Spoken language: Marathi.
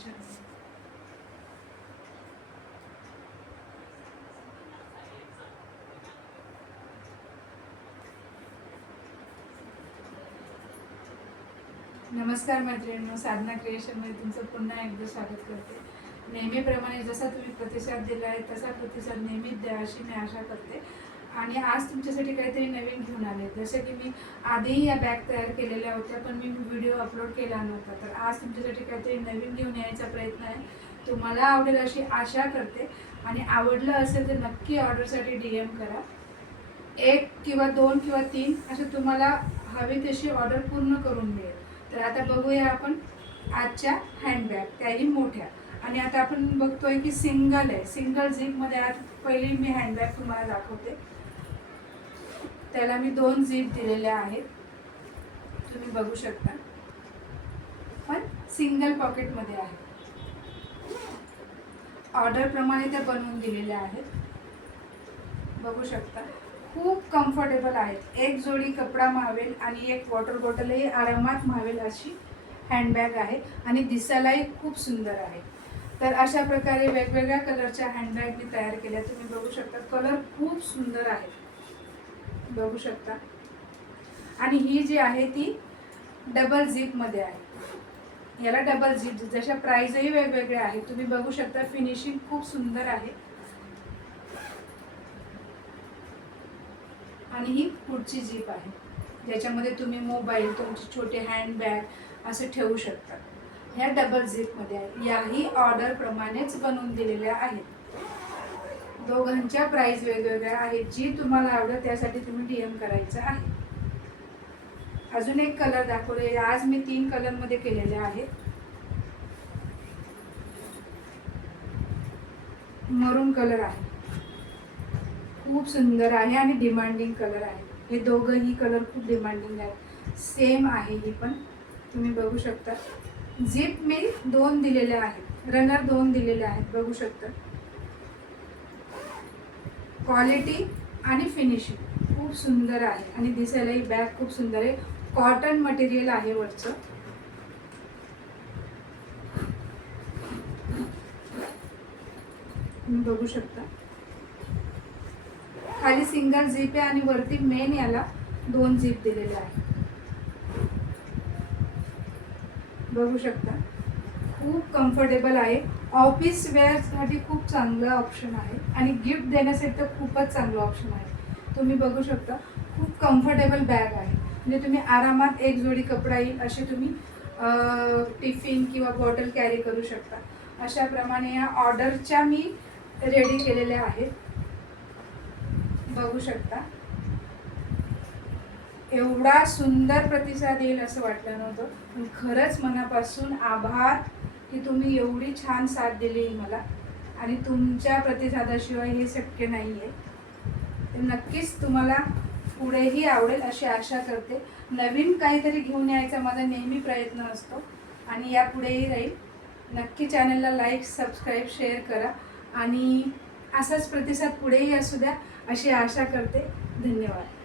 क्रिएशन. नमस्कार मैत्रिणींनो, साधना क्रिएशनमध्ये तुमचं पुन्हा एकदा स्वागत करते. नेहमीप्रमाणे जसा तुम्ही प्रतिसाद दिला आहे तसा प्रतिसाद नेहमीच द्या अशी मी आशा करते. आणि आज तुमच्यासाठी काहीतरी नवीन घेऊन आले. जसं की मी आधीही या बॅग तयार केलेल्या होत्या, पण मी व्हिडिओ अपलोड केला नव्हता. तर आज तुमच्यासाठी काहीतरी नवीन घेऊन यायचा प्रयत्न आहे. तुम्हाला आवडेल अशी आशा करते. आणि आवडलं असेल तर नक्की ऑर्डरसाठी DM करा. 1 किंवा 2 किंवा 3 असे तुम्हाला हवी तशी ऑर्डर पूर्ण करून मिळेल. तर आता बघूया आपण आजच्या हँडबॅग, त्याही मोठ्या. आणि आता आपण बघतोय की सिंगल आहे, सिंगल झिपमध्ये. आज पहिली मी हँडबॅग तुम्हाला दाखवते. त्याला मी 2 झिप दिलेल्या आहेत, तुम्ही बघू शकता, पण सिंगल पॉकेटमध्ये आहे. ऑर्डरप्रमाणे त्या बनवून दिलेल्या आहेत, बघू शकता. खूप कम्फर्टेबल आहेत. एक जोडी कपडा मावेल आणि एक वॉटर बॉटलही आरामात मावेल अशी हँडबॅग आहे. आणि दिसायलाही खूप सुंदर आहे. तर अशा प्रकारे वेगवेगळ्या कलरच्या हँडबॅग मी तयार केल्या. तुम्ही बघू शकता, कलर खूप सुंदर आहेत, बघू शकता. आणि ही जी आहे ती डबल झिपमध्ये आहे. याला डबल झिप, जशा प्राईजही वेगवेगळ्या आहेत. तुम्ही बघू शकता, फिनिशिंग खूप सुंदर आहे. आणि ही पुढची झिप आहे, ज्याच्यामध्ये तुम्ही मोबाईल, तुमची छोटे हँडबॅग असे ठेवू शकता. ह्या डबल झिपमध्ये आहे. याही ऑर्डरप्रमाणेच बनवून दिलेल्या आहेत. दोघांच्या प्राईस वेगवेगळ्या आहेत. जी तुम्हाला आवडेल त्यासाठी तुम्ही DM करायचं आहे. अजून एक कलर दाखवले. आज मी 3 कलरमध्ये केलेले आहेत. मरून कलर आहे, खूप सुंदर आहे आणि डिमांडिंग कलर आहे. हे दोघंही कलर खूप डिमांडिंग आहेत. सेम आहे ही पण, तुम्ही बघू शकता. झिप मी 2 दिलेल्या आहेत, रनर 2 दिलेले आहेत, बघू शकता. क्वालिटी आणि फिनिशिंग खूप सुंदर आहे. आणि दिसायलाही बॅग खूप सुंदर आहे. कॉटन मटेरियल आहे वरचं. तुम्ही बघू शकता, खाली सिंगल झिप आहे आणि वरती मेन याला 2 झिप दिलेले आहे, बघू शकता. खूप कम्फर्टेबल आहे. ऑफिस वेअरसाठी खूप चांगलं ऑप्शन आहे. आणि गिफ्ट देण्यासाठी तर खूपच चांगलं ऑप्शन आहे. तुम्ही बघू शकता, खूप कम्फर्टेबल बॅग आहे. म्हणजे तुम्ही आरामात एक जोडी कपडा येईल असे तुम्ही टिफिन किंवा बॉटल कॅरी करू शकता. अशाप्रमाणे या ऑर्डरच्या मी रेडी केलेल्या आहेत, बघू शकता. एवढा सुंदर प्रतिसाद येईल असं वाटलं नव्हतं. पण खरंच मनापासून आभार की तुम्ही एवढी छान साथ दिली मला. आणि तुमच्या प्रतिसादाशिवाय हे शक्य नाही आहे. तर नक्कीच तुम्हाला पुढेही आवडेल अशी आशा करते. नवीन काहीतरी घेऊन यायचा माझा नेहमी प्रयत्न असतो आणि यापुढेही राहील. नक्की चॅनलला लाईक, सबस्क्राईब, शेअर करा. आणि असाच प्रतिसाद पुढेही असू द्या अशी आशा करते. धन्यवाद.